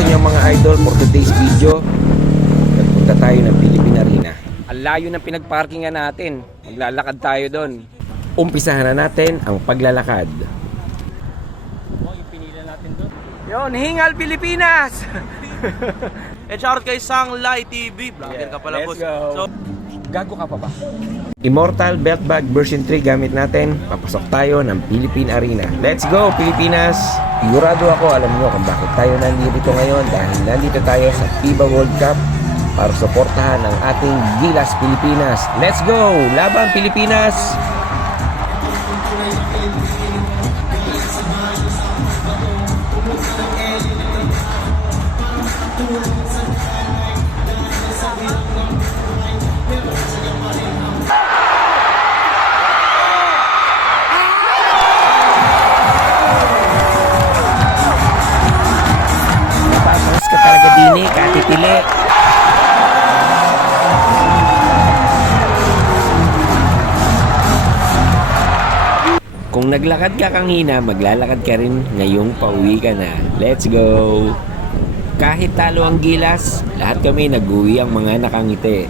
sa inyo mga idol, for today's video, nagpunta tayo ng Philippine Arena. Ang layo ng pinagparkingan natin. Maglalakad tayo doon. Umpisahan na natin ang paglalakad. Yung pinila natin doon. Yon, Hingal Pilipinas! Shoutout kay Sanglay TV. Vlogger ka pala, boss. So, gago ka pa ba? Immortal Belt Bag version 3 gamit natin. Papasok tayo ng Philippine Arena. Let's go, Pilipinas! Sigurado ako, alam nyo kung bakit tayo nandito ngayon dahil nandito tayo sa FIBA World Cup para suportahan ang ating Gilas Pilipinas. Let's go! Laban Pilipinas! Napapangas ka talaga din eh, katitili. Kung naglakad ka kanina, maglalakad ka rin ngayong pauwi ka na. Let's go! Kahit talo ang Gilas, lahat kami nag-uwi ang mga nakangiti.